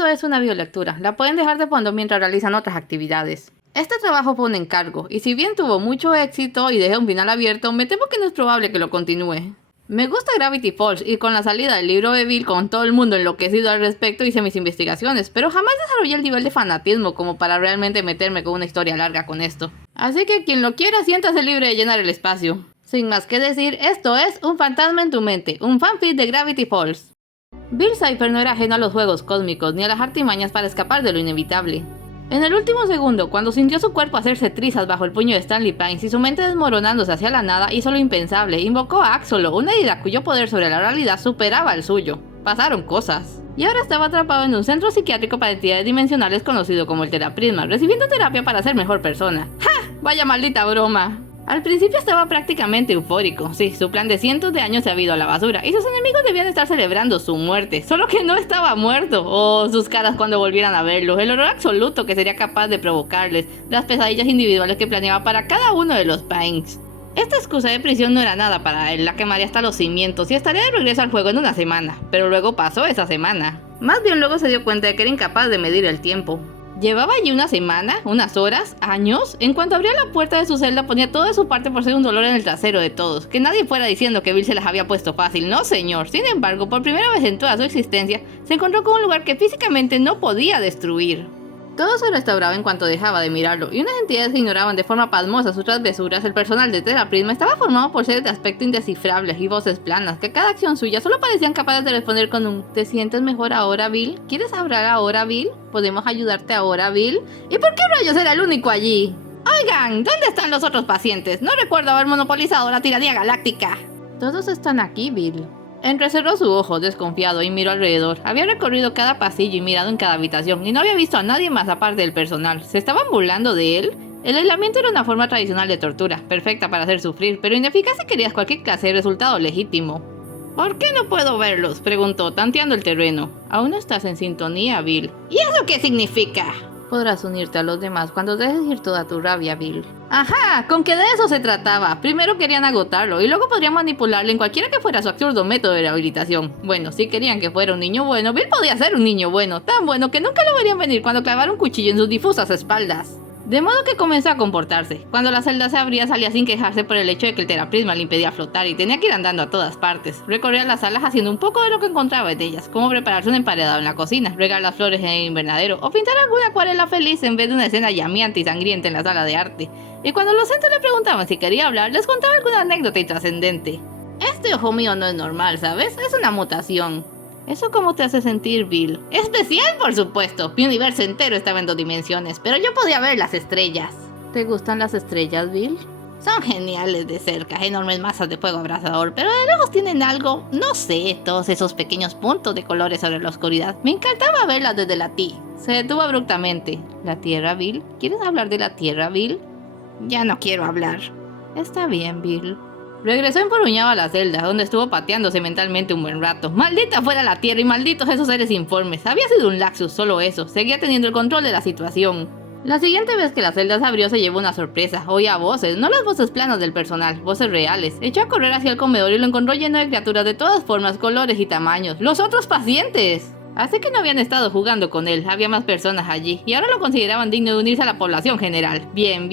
Esto es una biolectura, la pueden dejar de fondo mientras realizan otras actividades. Este trabajo fue un encargo, y si bien tuvo mucho éxito y dejó un final abierto, me temo que no es probable que lo continúe. Me gusta Gravity Falls, y con la salida del libro de Bill con todo el mundo enloquecido al respecto hice mis investigaciones, pero jamás desarrollé el nivel de fanatismo como para realmente meterme con una historia larga con esto. Así que quien lo quiera siéntase libre de llenar el espacio. Sin más que decir, esto es Un fantasma en tu mente, un fanfic de Gravity Falls. Bill Cipher no era ajeno a los juegos cósmicos ni a las artimañas para escapar de lo inevitable. En el último segundo, cuando sintió su cuerpo hacerse trizas bajo el puño de Stanley Pines y su mente desmoronándose hacia la nada, hizo lo impensable, invocó a Axolo, una deidad cuyo poder sobre la realidad superaba el suyo. Pasaron cosas. Y ahora estaba atrapado en un centro psiquiátrico para entidades dimensionales conocido como el Teraprisma, recibiendo terapia para ser mejor persona. ¡Ja! ¡Vaya maldita broma! Al principio estaba prácticamente eufórico, sí, su plan de cientos de años se había ido a la basura y sus enemigos debían estar celebrando su muerte, solo que no estaba muerto, sus caras cuando volvieran a verlo, el horror absoluto que sería capaz de provocarles, las pesadillas individuales que planeaba para cada uno de los Pines. Esta excusa de prisión no era nada para él, la quemaría hasta los cimientos y estaría de regreso al juego en una semana, pero luego pasó esa semana. Más bien luego se dio cuenta de que era incapaz de medir el tiempo. Llevaba allí una semana, unas horas, años. En cuanto abría la puerta de su celda ponía todo de su parte por ser un dolor en el trasero de todos. Que nadie fuera diciendo que Bill se las había puesto fácil, no señor. Sin embargo, por primera vez en toda su existencia, se encontró con un lugar que físicamente no podía destruir. Todo se restauraba en cuanto dejaba de mirarlo, y unas entidades que ignoraban de forma pasmosa sus travesuras. El personal de Teraprisma estaba formado por seres de aspecto indescifrables y voces planas, que cada acción suya solo parecían capaces de responder con un ¿te sientes mejor ahora, Bill? ¿Quieres hablar ahora, Bill? ¿Podemos ayudarte ahora, Bill? ¿Y por qué rayos era el único allí? Oigan, ¿dónde están los otros pacientes? No recuerdo haber monopolizado la tiranía galáctica. Todos están aquí, Bill. Entrecerró su ojo, desconfiado, y miró alrededor. Había recorrido cada pasillo y mirado en cada habitación, y no había visto a nadie más aparte del personal. ¿Se estaban burlando de él? El aislamiento era una forma tradicional de tortura, perfecta para hacer sufrir, pero ineficaz si querías cualquier clase de resultado legítimo. ¿Por qué no puedo verlos?, preguntó, tanteando el terreno. Aún no estás en sintonía, Bill. ¿Y eso qué significa? Podrás unirte a los demás cuando dejes ir toda tu rabia, Bill. ¡Ajá! Con que de eso se trataba. Primero querían agotarlo y luego podrían manipularle en cualquiera que fuera su absurdo método de rehabilitación. Bueno, si querían que fuera un niño bueno, Bill podía ser un niño bueno, tan bueno que nunca lo verían venir cuando clavara un cuchillo en sus difusas espaldas. De modo que comenzó a comportarse. Cuando la celda se abría salía sin quejarse por el hecho de que el teraprisma le impedía flotar y tenía que ir andando a todas partes. Recorría las salas haciendo un poco de lo que encontraba en ellas, como prepararse un emparedado en la cocina, regar las flores en el invernadero o pintar alguna acuarela feliz en vez de una escena llameante y sangrienta en la sala de arte. Y cuando los entes le preguntaban si quería hablar, les contaba alguna anécdota intrascendente. Este ojo mío no es normal, ¿sabes? Es una mutación. ¿Eso cómo te hace sentir, Bill? Especial, por supuesto. Mi universo entero estaba en 2 dimensiones, pero yo podía ver las estrellas. ¿Te gustan las estrellas, Bill? Son geniales de cerca, enormes masas de fuego abrasador, pero de lejos tienen algo, no sé, todos esos pequeños puntos de colores sobre la oscuridad. Me encantaba verlas desde la T. Se detuvo abruptamente. ¿La Tierra, Bill? ¿Quieres hablar de la Tierra, Bill? Ya no quiero hablar. Está bien, Bill. Regresó emporuñado a la celda, donde estuvo pateándose mentalmente un buen rato. Maldita fuera la Tierra y malditos esos seres informes. Había sido un lapsus, solo eso. Seguía teniendo el control de la situación. La siguiente vez que la celda se abrió se llevó una sorpresa. Oía voces, no las voces planas del personal, voces reales. Echó a correr hacia el comedor y lo encontró lleno de criaturas de todas formas, colores y tamaños. ¡Los otros pacientes! Así que no habían estado jugando con él, había más personas allí, y ahora lo consideraban digno de unirse a la población general. Bien,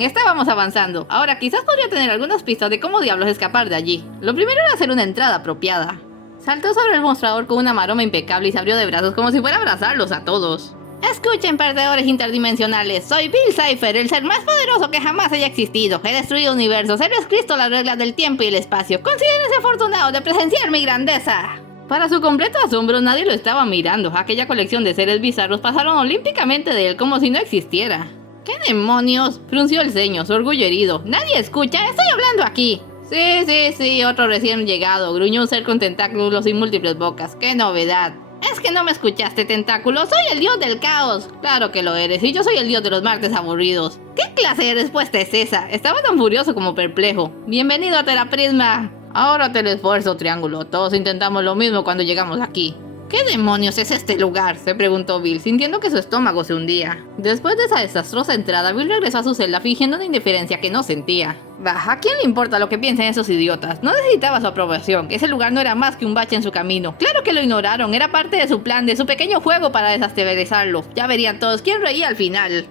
estábamos avanzando. Ahora quizás podría tener algunas pistas de cómo diablos escapar de allí. Lo primero era hacer una entrada apropiada. Saltó sobre el mostrador con una maroma impecable y se abrió de brazos como si fuera a abrazarlos a todos. Escuchen, perdedores interdimensionales, soy Bill Cipher, el ser más poderoso que jamás haya existido. He destruido universos, he reescrito las reglas del tiempo y el espacio. Considérense afortunados de presenciar mi grandeza. Para su completo asombro, nadie lo estaba mirando. Aquella colección de seres bizarros pasaron olímpicamente de él como si no existiera. ¿Qué demonios? Frunció el ceño, su orgullo herido. ¡Nadie escucha! ¡Estoy hablando aquí! Sí, otro recién llegado. Gruñó un ser con tentáculos y múltiples bocas. ¡Qué novedad! Es que no me escuchaste, tentáculo. Soy el dios del caos. Claro que lo eres, y yo soy el dios de los martes aburridos. ¿Qué clase de respuesta es esa? Estaba tan furioso como perplejo. Bienvenido a Teraprisma. Ahora te lo esfuerzo, Triángulo. Todos intentamos lo mismo cuando llegamos aquí. ¿Qué demonios es este lugar?, se preguntó Bill, sintiendo que su estómago se hundía. Después de esa desastrosa entrada, Bill regresó a su celda fingiendo una indiferencia que no sentía. Bah, ¿a quién le importa lo que piensen esos idiotas? No necesitaba su aprobación, ese lugar no era más que un bache en su camino. Claro que lo ignoraron, era parte de su plan, de su pequeño juego para desestabilizarlo. Ya verían todos quién reía al final.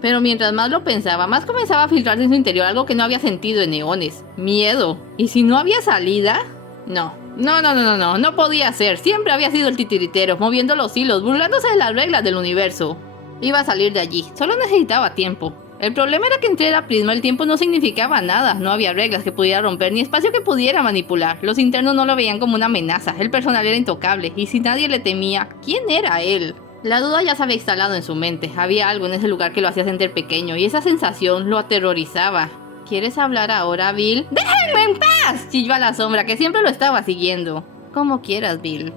Pero mientras más lo pensaba, más comenzaba a filtrarse en su interior algo que no había sentido en eones. Miedo. ¿Y si no había salida? No podía ser. Siempre había sido el titiritero, moviendo los hilos, burlándose de las reglas del universo. Iba a salir de allí, solo necesitaba tiempo. El problema era que entre la prisma el tiempo no significaba nada, no había reglas que pudiera romper ni espacio que pudiera manipular. Los internos no lo veían como una amenaza, el personal era intocable, y si nadie le temía, ¿quién era él? La duda ya se había instalado en su mente, había algo en ese lugar que lo hacía sentir pequeño, y esa sensación lo aterrorizaba. ¿Quieres hablar ahora, Bill? ¡Déjenme en paz!, chilló a la sombra, que siempre lo estaba siguiendo. Como quieras, Bill.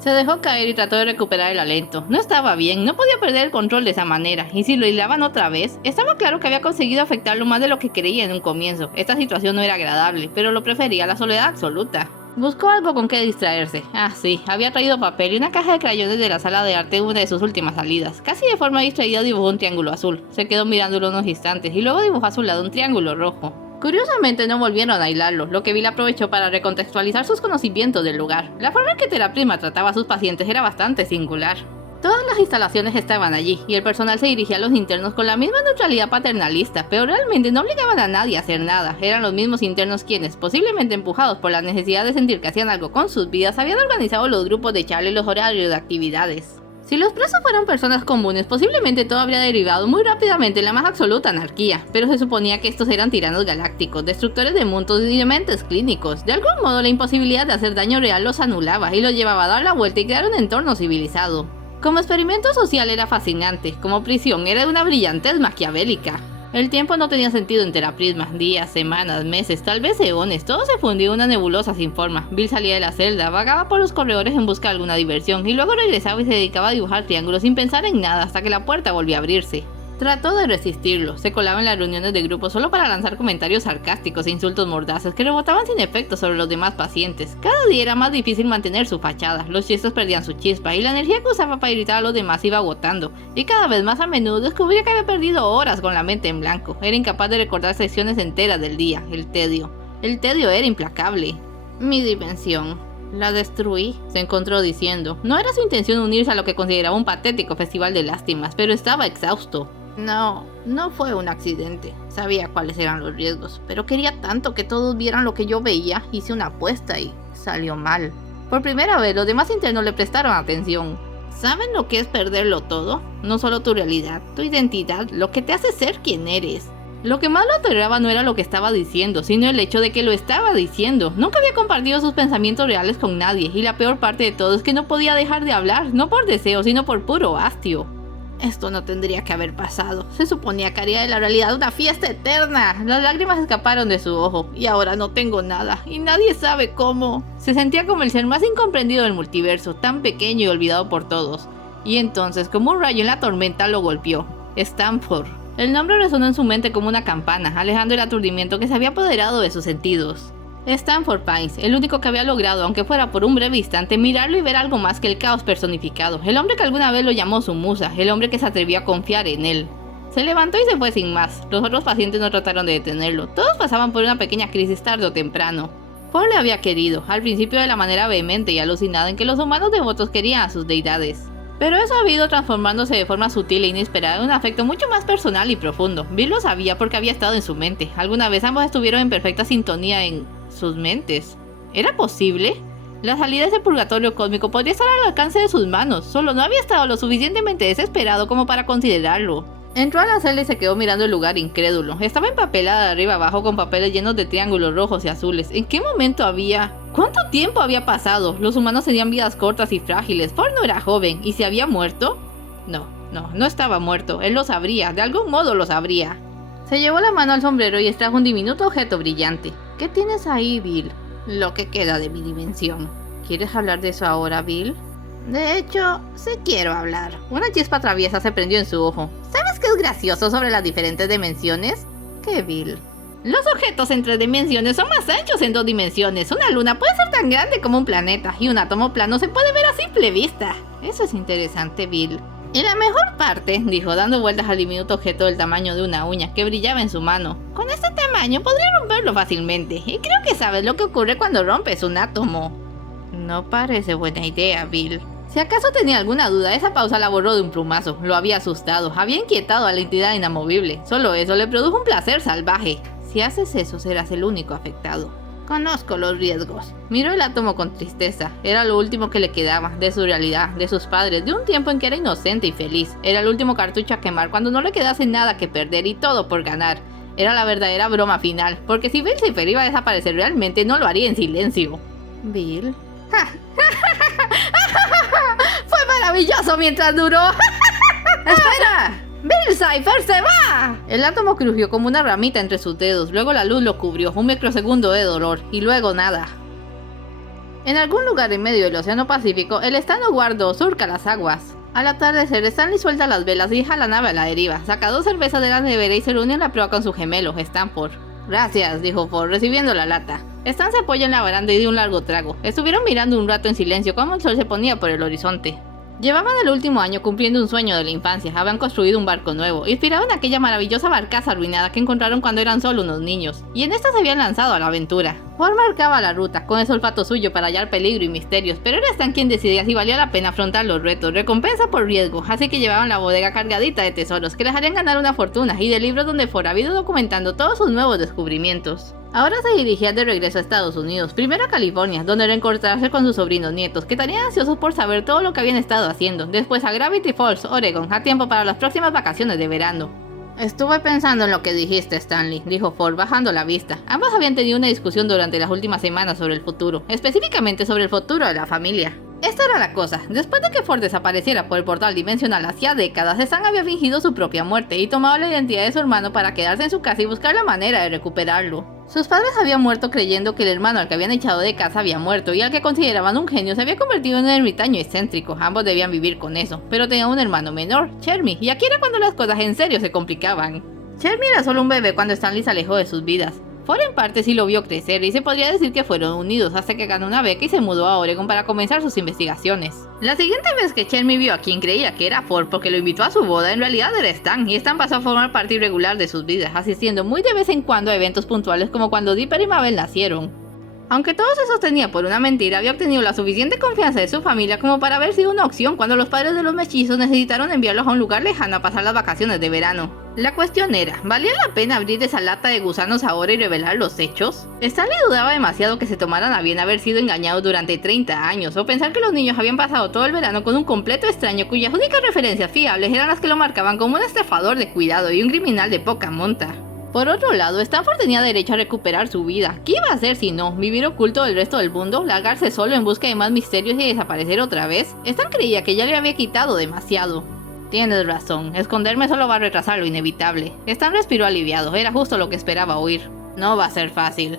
Se dejó caer y trató de recuperar el aliento. No estaba bien, no podía perder el control de esa manera, y si lo hilaban otra vez, estaba claro que había conseguido afectarlo más de lo que creía en un comienzo. Esta situación no era agradable, pero lo prefería a la soledad absoluta. Buscó algo con que distraerse. Ah, sí, había traído papel y una caja de crayones de la sala de arte en una de sus últimas salidas. Casi de forma distraída dibujó un triángulo azul. Se quedó mirándolo unos instantes y luego dibujó a su lado un triángulo rojo. Curiosamente no volvieron a hilarlo, lo que Bill aprovechó para recontextualizar sus conocimientos del lugar. La forma en que Teraprisma trataba a sus pacientes era bastante singular. Todas las instalaciones estaban allí, y el personal se dirigía a los internos con la misma neutralidad paternalista, pero realmente no obligaban a nadie a hacer nada. Eran los mismos internos quienes, posiblemente empujados por la necesidad de sentir que hacían algo con sus vidas, habían organizado los grupos de charla y los horarios de actividades. Si los presos fueran personas comunes, posiblemente todo habría derivado muy rápidamente en la más absoluta anarquía, pero se suponía que estos eran tiranos galácticos, destructores de mundos y dementes clínicos. De algún modo la imposibilidad de hacer daño real los anulaba y los llevaba a dar la vuelta y crear un entorno civilizado. Como experimento social era fascinante, como prisión era de una brillantez maquiavélica. El tiempo no tenía sentido en Teraprisma, días, semanas, meses, tal vez eones, todo se fundió en una nebulosa sin forma. Bill salía de la celda, vagaba por los corredores en busca de alguna diversión, y luego regresaba y se dedicaba a dibujar triángulos sin pensar en nada hasta que la puerta volvió a abrirse. Trató de resistirlo, se colaba en las reuniones de grupo solo para lanzar comentarios sarcásticos e insultos mordaces que rebotaban sin efecto sobre los demás pacientes. Cada día era más difícil mantener su fachada, los chistes perdían su chispa y la energía que usaba para irritar a los demás iba agotando, y cada vez más a menudo descubría que había perdido horas con la mente en blanco, era incapaz de recordar secciones enteras del día, el tedio era implacable. Mi dimensión. La destruí, se encontró diciendo. No era su intención unirse a lo que consideraba un patético festival de lástimas, pero estaba exhausto. No fue un accidente. Sabía cuáles eran los riesgos, pero quería tanto que todos vieran lo que yo veía. Hice una apuesta y salió mal. Por primera vez, los demás internos le prestaron atención. ¿Saben lo que es perderlo todo? No solo tu realidad, tu identidad, lo que te hace ser quien eres. Lo que más lo aterraba no era lo que estaba diciendo, sino el hecho de que lo estaba diciendo. Nunca había compartido sus pensamientos reales con nadie, y la peor parte de todo es que no podía dejar de hablar, no por deseo, sino por puro hastio. Esto no tendría que haber pasado. Se suponía que haría de la realidad una fiesta eterna. Las lágrimas escaparon de su ojo. Y ahora no tengo nada. Y nadie sabe cómo. Se sentía como el ser más incomprendido del multiverso, tan pequeño y olvidado por todos. Y entonces, como un rayo en la tormenta, lo golpeó. Stanford. El nombre resonó en su mente como una campana, alejando el aturdimiento que se había apoderado de sus sentidos. Stanford Pines, el único que había logrado, aunque fuera por un breve instante, mirarlo y ver algo más que el caos personificado, el hombre que alguna vez lo llamó su musa, el hombre que se atrevió a confiar en él. Se levantó y se fue sin más. Los otros pacientes no trataron de detenerlo, todos pasaban por una pequeña crisis tarde o temprano. Paul le había querido, al principio de la manera vehemente y alucinada en que los humanos devotos querían a sus deidades. Pero eso había ido transformándose de forma sutil e inesperada en un afecto mucho más personal y profundo. Bill lo sabía porque había estado en su mente. Alguna vez ambos estuvieron en perfecta sintonía en sus mentes. ¿Era posible? La salida de ese purgatorio cósmico podría estar al alcance de sus manos, solo no había estado lo suficientemente desesperado como para considerarlo. Entró a la celda y se quedó mirando el lugar incrédulo. Estaba empapelada de arriba abajo con papeles llenos de triángulos rojos y azules. ¿En qué momento había? ¿Cuánto tiempo había pasado? Los humanos tenían vidas cortas y frágiles. Paul no era joven. ¿Y se había muerto? No estaba muerto. Él lo sabría. De algún modo lo sabría. Se llevó la mano al sombrero y extrajo un diminuto objeto brillante. ¿Qué tienes ahí, Bill? Lo que queda de mi dimensión. ¿Quieres hablar de eso ahora, Bill? De hecho, sí quiero hablar. Una chispa traviesa se prendió en su ojo. ¿Sabes qué es gracioso sobre las diferentes dimensiones? ¿Qué, Bill? Los objetos en 3 dimensiones son más anchos en 2 dimensiones. Una luna puede ser tan grande como un planeta y un átomo plano se puede ver a simple vista. Eso es interesante, Bill. Y la mejor parte, dijo dando vueltas al diminuto objeto del tamaño de una uña que brillaba en su mano. Con este tamaño podría romperlo fácilmente. Y creo que sabes lo que ocurre cuando rompes un átomo. No parece buena idea, Bill. Si acaso tenía alguna duda, esa pausa la borró de un plumazo. Lo había asustado, había inquietado a la entidad inamovible. Solo eso le produjo un placer salvaje. Si haces eso, serás el único afectado. Conozco los riesgos. Miró el átomo con tristeza. Era lo último que le quedaba, de su realidad, de sus padres, de un tiempo en que era inocente y feliz. Era el último cartucho a quemar cuando no le quedase nada que perder y todo por ganar. Era la verdadera broma final, porque si Bill Cipher iba a desaparecer realmente, no lo haría en silencio. Bill... ¡Fue maravilloso mientras duró! ¡Espera! ¡Bill Cipher se va! El átomo crujió como una ramita entre sus dedos, luego la luz lo cubrió, un microsegundo de dolor, y luego nada. En algún lugar en medio del océano Pacífico, el Estado Guardo surca las aguas. Al atardecer, Stanley suelta las velas y deja la nave a la deriva, saca 2 cervezas de la nevera y se reúne en la proa con su gemelo, Stanford. Gracias, dijo Ford, recibiendo la lata. Stan se apoya en la baranda y dio un largo trago. Estuvieron mirando un rato en silencio cuando el sol se ponía por el horizonte. Llevaban el último año cumpliendo un sueño de la infancia. Habían construido un barco nuevo, inspirado en aquella maravillosa barcaza arruinada que encontraron cuando eran solo unos niños, y en esta se habían lanzado a la aventura. Ford marcaba la ruta, con ese olfato suyo para hallar peligro y misterios, pero era Stan quien decidía si valía la pena afrontar los retos, recompensa por riesgo, así que llevaban la bodega cargadita de tesoros que les harían ganar una fortuna, y de libros donde Ford había ido documentando todos sus nuevos descubrimientos. Ahora se dirigía de regreso a Estados Unidos, primero a California, donde reencontrarse con sus sobrinos nietos, que estarían ansiosos por saber todo lo que habían estado haciendo, después a Gravity Falls, Oregon, a tiempo para las próximas vacaciones de verano. Estuve pensando en lo que dijiste, Stanley, dijo Ford, bajando la vista. Ambos habían tenido una discusión durante las últimas semanas sobre el futuro, específicamente sobre el futuro de la familia. Esta era la cosa. Después de que Ford desapareciera por el portal dimensional hacía décadas, Stan había fingido su propia muerte y tomado la identidad de su hermano para quedarse en su casa y buscar la manera de recuperarlo. Sus padres habían muerto creyendo que el hermano al que habían echado de casa había muerto y al que consideraban un genio se había convertido en un ermitaño excéntrico. Ambos debían vivir con eso, pero tenían un hermano menor, Chermy, y aquí era cuando las cosas en serio se complicaban. Chermy era solo un bebé cuando Stanley se alejó de sus vidas. Ford en parte sí lo vio crecer y se podría decir que fueron unidos hasta que ganó una beca y se mudó a Oregon para comenzar sus investigaciones. La siguiente vez que Chermy vio a quien creía que era Ford porque lo invitó a su boda, en realidad era Stan, y Stan pasó a formar parte irregular de sus vidas, asistiendo muy de vez en cuando a eventos puntuales como cuando Dipper y Mabel nacieron. Aunque todo se sostenía por una mentira, había obtenido la suficiente confianza de su familia como para haber sido una opción cuando los padres de los mellizos necesitaron enviarlos a un lugar lejano a pasar las vacaciones de verano. La cuestión era, ¿valía la pena abrir esa lata de gusanos ahora y revelar los hechos? Stanley dudaba demasiado que se tomaran a bien haber sido engañados durante 30 años, o pensar que los niños habían pasado todo el verano con un completo extraño cuyas únicas referencias fiables eran las que lo marcaban como un estafador de cuidado y un criminal de poca monta. Por otro lado, Stanford tenía derecho a recuperar su vida. ¿Qué iba a hacer si no? ¿Vivir oculto del resto del mundo? ¿Largarse solo en busca de más misterios y desaparecer otra vez? Stan creía que ya le había quitado demasiado. Tienes razón, esconderme solo va a retrasar lo inevitable. Stan respiró aliviado, era justo lo que esperaba oír. No va a ser fácil.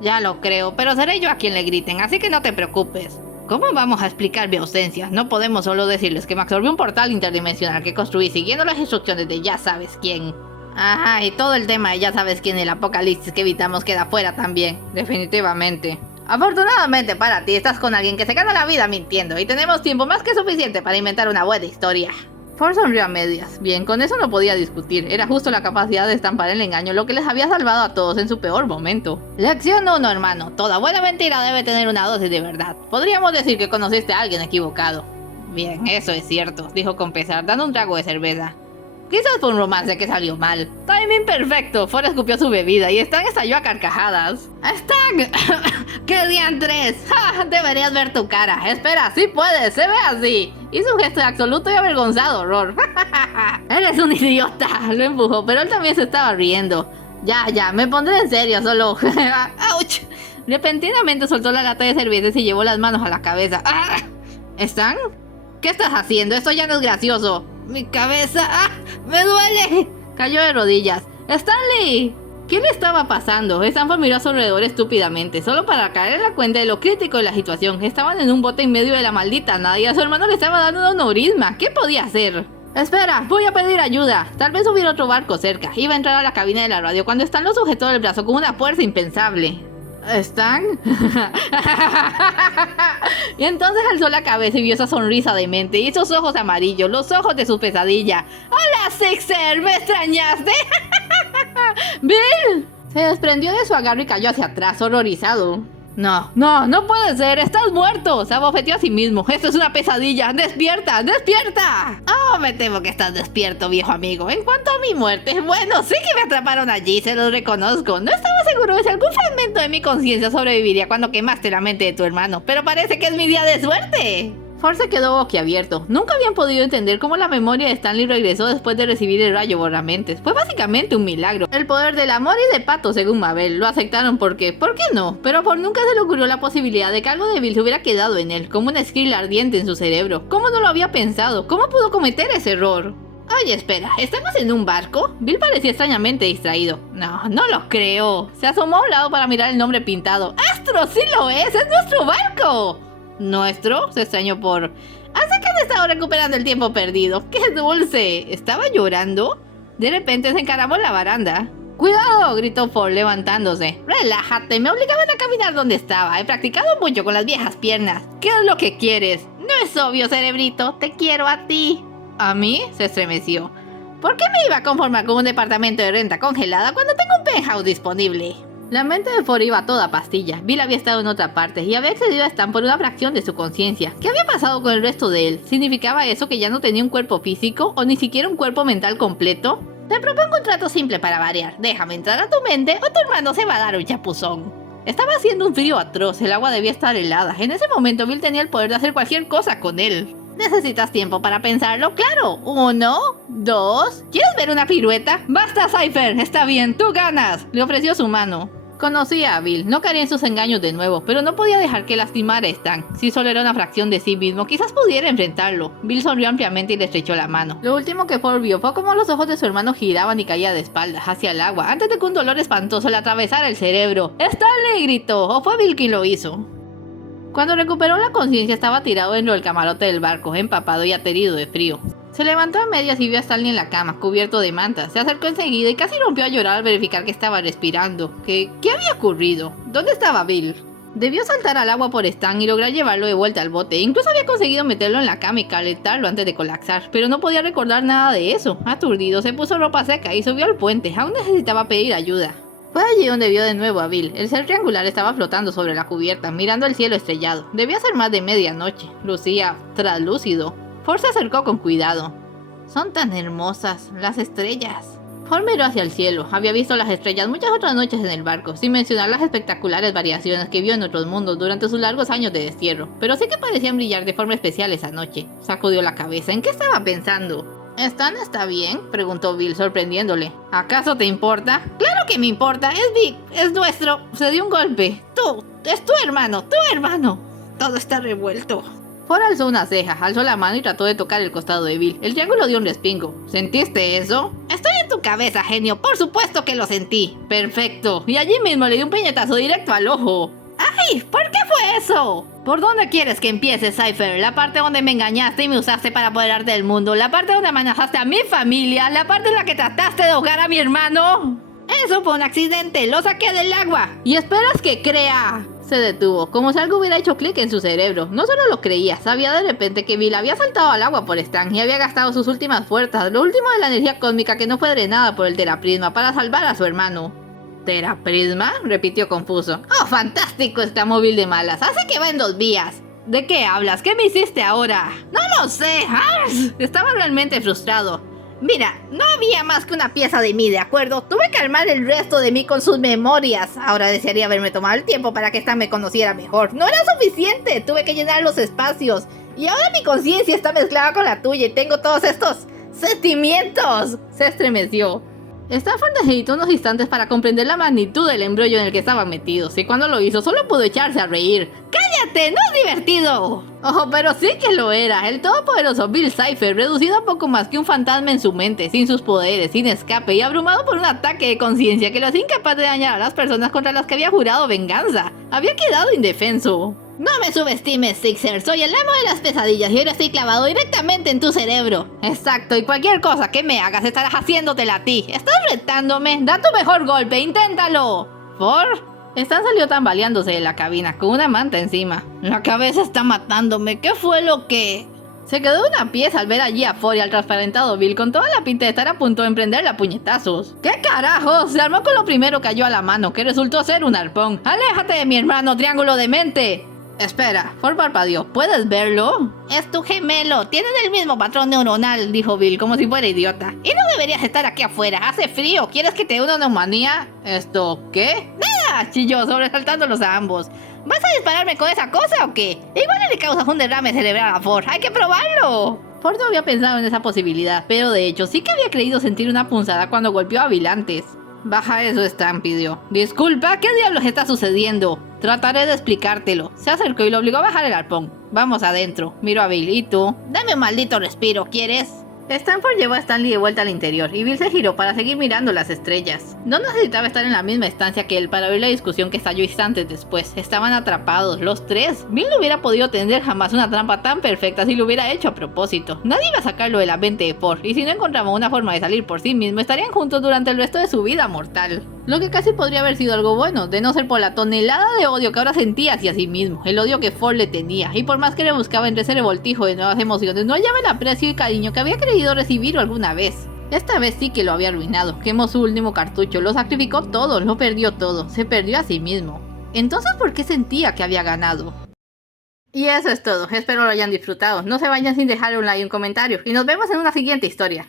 Ya lo creo, pero seré yo a quien le griten, así que no te preocupes. ¿Cómo vamos a explicar mi ausencia? No podemos solo decirles que me absorbió un portal interdimensional que construí siguiendo las instrucciones de ya sabes quién. Ajá, y todo el tema de ya sabes quién, el apocalipsis que evitamos queda fuera también. Definitivamente. Afortunadamente para ti, estás con alguien que se gana la vida mintiendo y tenemos tiempo más que suficiente para inventar una buena historia. Ford sonrió a medias. Bien, con eso no podía discutir. Era justo la capacidad de estampar el engaño lo que les había salvado a todos en su peor momento. Lección 1, hermano. Toda buena mentira debe tener una dosis de verdad. Podríamos decir que conociste a alguien equivocado. Bien, eso es cierto, dijo con pesar, dando un trago de cerveza. Quizás fue un romance que salió mal. Timing perfecto. Ford escupió su bebida y Stan estalló a carcajadas. ¡Stan! ¡Qué diantres! ¡Ja! Deberías ver tu cara. Espera, sí puedes, se ve así. Hizo un gesto de absoluto y avergonzado horror. Eres un idiota. Lo empujó, pero él también se estaba riendo. Ya, me pondré en serio, solo... ¡Auch! Repentinamente soltó la lata de cerveza y se llevó las manos a la cabeza. ¡Ah! ¿Stan? ¿Qué estás haciendo? Esto ya no es gracioso. Mi cabeza... ¡Ah! ¡Me duele! Cayó de rodillas. ¡Stanley! ¿Qué le estaba pasando? Stanford miró a su alrededor estúpidamente, solo para caer en la cuenta de lo crítico de la situación. Estaban en un bote en medio de la maldita nada y a su hermano le estaba dando un aneurisma. ¿Qué podía hacer? Espera, voy a pedir ayuda. Tal vez hubiera otro barco cerca. Iba a entrar a la cabina de la radio cuando Stan lo sujetó del brazo con una fuerza impensable. ¿Stan? Y entonces alzó la cabeza y vio esa sonrisa demente y esos ojos amarillos, los ojos de su pesadilla. ¡Hola, Sixer! ¿Me extrañaste? ¡Bill! Se desprendió de su agarre y cayó hacia atrás, horrorizado. No puede ser, estás muerto. Se abofeteó a sí mismo. Esto es una pesadilla. ¡Despierta! ¡Despierta! Oh, me temo que estás despierto, viejo amigo. En cuanto a mi muerte, bueno, sí que me atraparon allí, se los reconozco. No estaba seguro de si algún fragmento de mi conciencia sobreviviría cuando quemaste la mente de tu hermano, pero parece que es mi día de suerte. Ford se quedó boquiabierto. Nunca habían podido entender cómo la memoria de Stanley regresó después de recibir el rayo borramentes. Fue básicamente un milagro. El poder del amor y de Pato, según Mabel. Lo aceptaron porque, ¿por qué no? Pero a Ford nunca se le ocurrió la posibilidad de que algo de Bill se hubiera quedado en él, como una Skrill ardiente en su cerebro. ¿Cómo no lo había pensado? ¿Cómo pudo cometer ese error? Oye, espera, ¿estamos en un barco? Bill parecía extrañamente distraído. No lo creo. Se asomó a un lado para mirar el nombre pintado. ¡Astro, sí lo es! ¡Es nuestro barco! ¿Nuestro? Se extrañó por... Hace que han estado recuperando el tiempo perdido. ¡Qué dulce! ¿Estaba llorando? De repente se encaramó en la baranda. ¡Cuidado! Gritó Ford levantándose. Relájate, me obligaban a caminar donde estaba. He practicado mucho con las viejas piernas. ¿Qué es lo que quieres? No es obvio, cerebrito. Te quiero a ti. ¿A mí? Se estremeció. ¿Por qué me iba a conformar con un departamento de renta congelada cuando tengo un penthouse disponible? La mente de Ford iba a toda pastilla. Bill había estado en otra parte y había accedido a Stan por una fracción de su conciencia. ¿Qué había pasado con el resto de él? ¿Significaba eso que ya no tenía un cuerpo físico o ni siquiera un cuerpo mental completo? Te propongo un trato simple para variar. Déjame entrar a tu mente o tu hermano se va a dar un chapuzón. Estaba haciendo un frío atroz, el agua debía estar helada. En ese momento Bill tenía el poder de hacer cualquier cosa con él. ¿Necesitas tiempo para pensarlo? Claro. 1, 2... ¿Quieres ver una pirueta? ¡Basta, Cypher! Está bien, tú ganas. Le ofreció su mano. Conocía a Bill, no caería en sus engaños de nuevo, pero no podía dejar que lastimara a Stan. Si solo era una fracción de sí mismo, quizás pudiera enfrentarlo. Bill sonrió ampliamente y le estrechó la mano. Lo último que Ford vio fue como los ojos de su hermano giraban y caía de espaldas hacia el agua, antes de que un dolor espantoso le atravesara el cerebro. ¡Stanley! Gritó, ¿o fue Bill quien lo hizo? Cuando recuperó la conciencia estaba tirado dentro del camarote del barco, empapado y aterido de frío. Se levantó a medias y vio a Stanley en la cama, cubierto de mantas. Se acercó enseguida y casi rompió a llorar al verificar que estaba respirando. ¿Qué había ocurrido? ¿Dónde estaba Bill? Debió saltar al agua por Stan y lograr llevarlo de vuelta al bote. Incluso había conseguido meterlo en la cama y calentarlo antes de colapsar, pero no podía recordar nada de eso. Aturdido, se puso ropa seca y subió al puente. Aún necesitaba pedir ayuda. Fue allí donde vio de nuevo a Bill. El ser triangular estaba flotando sobre la cubierta, mirando el cielo estrellado. Debía ser más de medianoche. Lucía translúcido. Ford se acercó con cuidado. Son tan hermosas, las estrellas. Ford miró hacia el cielo. Había visto las estrellas muchas otras noches en el barco, sin mencionar las espectaculares variaciones que vio en otros mundos durante sus largos años de destierro. Pero sí que parecían brillar de forma especial esa noche. Sacudió la cabeza. ¿En qué estaba pensando? ¿Stan está bien?, preguntó Bill, sorprendiéndole. ¿Acaso te importa? ¡Claro que me importa! ¡Es Vic! ¡Es nuestro! Se dio un golpe. ¡Es tu hermano! ¡Tu hermano! Todo está revuelto. Ford alzó una ceja, alzó la mano y trató de tocar el costado de Bill. El triángulo dio un respingo. ¿Sentiste eso? Estoy en tu cabeza, genio. Por supuesto que lo sentí. Perfecto. Y allí mismo le dio un puñetazo directo al ojo. ¡Ay! ¿Por qué fue eso? ¿Por dónde quieres que empiece, Cypher? ¿La parte donde me engañaste y me usaste para apoderarte del mundo? ¿La parte donde amenazaste a mi familia? ¿La parte en la que trataste de ahogar a mi hermano? Eso fue un accidente. Lo saqué del agua. ¿Y esperas que crea? Se detuvo, como si algo hubiera hecho clic en su cerebro. No solo lo creía, sabía de repente que Bill había saltado al agua por Stan y había gastado sus últimas fuerzas, lo último de la energía cósmica que no fue drenada por el teraprisma para salvar a su hermano. ¿Teraprisma?, repitió confuso. ¡Oh, fantástico!, exclamó Bill de malas. ¡Hace que va en 2 vías! ¿De qué hablas? ¿Qué me hiciste ahora? ¡No lo sé! ¡Ars! Estaba realmente frustrado. Mira, no había más que una pieza de mí, ¿de acuerdo? Tuve que armar el resto de mí con sus memorias. Ahora desearía haberme tomado el tiempo para que Stan me conociera mejor. No era suficiente, tuve que llenar los espacios. Y ahora mi conciencia está mezclada con la tuya y tengo todos estos sentimientos. Se estremeció. Stafford necesitó unos instantes para comprender la magnitud del embrollo en el que estaban metidos, y cuando lo hizo solo pudo echarse a reír. ¡Cállate! ¡No es divertido! Oh, pero sí que lo era. El todopoderoso Bill Cypher, reducido a poco más que un fantasma en su mente, sin sus poderes, sin escape y abrumado por un ataque de conciencia que lo hacía incapaz de dañar a las personas contra las que había jurado venganza. Había quedado indefenso. No me subestimes, Sixer. Soy el amo de las pesadillas y ahora estoy clavado directamente en tu cerebro. Exacto, y cualquier cosa que me hagas estarás haciéndotela a ti. ¿Estás retándome? Da tu mejor golpe, inténtalo. ¿Por? Stan salió tambaleándose de la cabina con una manta encima. La cabeza está matándome. ¿Qué fue lo que...? Se quedó una pieza al ver allí a Ford y al transparentado Bill con toda la pinta de estar a punto de emprenderle a puñetazos. ¿Qué carajos? Se armó con lo primero que cayó a la mano, que resultó ser un arpón. ¡Aléjate de mi hermano, triángulo de mente! Espera, Ford parpadeó. ¿Puedes verlo? Es tu gemelo, tienen el mismo patrón neuronal, dijo Bill, como si fuera idiota. Y no deberías estar aquí afuera, hace frío. ¿Quieres que te dé una neumonía? ¿Qué? ¡Nada! Chilló, sobresaltándolos a ambos. ¿Vas a dispararme con esa cosa o qué? Igual le causas un derrame cerebral a Ford, ¡hay que probarlo! Ford no había pensado en esa posibilidad, pero de hecho sí que había creído sentir una punzada cuando golpeó a Bill antes. Baja eso, Stan, pidió. Disculpa, ¿qué diablos está sucediendo? Trataré de explicártelo. Se acercó y lo obligó a bajar el arpón. Vamos adentro. Miro a Bill. ¿Y tú? Dame un maldito respiro, ¿quieres? Stanford llevó a Stanley de vuelta al interior y Bill se giró para seguir mirando las estrellas. No necesitaba estar en la misma estancia que él para ver la discusión que estalló instantes después. Estaban atrapados, los tres. Bill no hubiera podido tender jamás una trampa tan perfecta si lo hubiera hecho a propósito. Nadie iba a sacarlo de la mente de Ford, y si no encontraba una forma de salir por sí mismo, estarían juntos durante el resto de su vida mortal. Lo que casi podría haber sido algo bueno, de no ser por la tonelada de odio que ahora sentía hacia sí mismo, el odio que Ford le tenía, y por más que le buscaba entre ese revoltijo de nuevas emociones, no hallaba el aprecio y cariño que había creído recibir alguna vez. Esta vez sí que lo había arruinado, quemó su último cartucho, lo sacrificó todo, lo perdió todo, se perdió a sí mismo. Entonces, ¿por qué sentía que había ganado? Y eso es todo, espero lo hayan disfrutado, no se vayan sin dejar un like y un comentario, y nos vemos en una siguiente historia.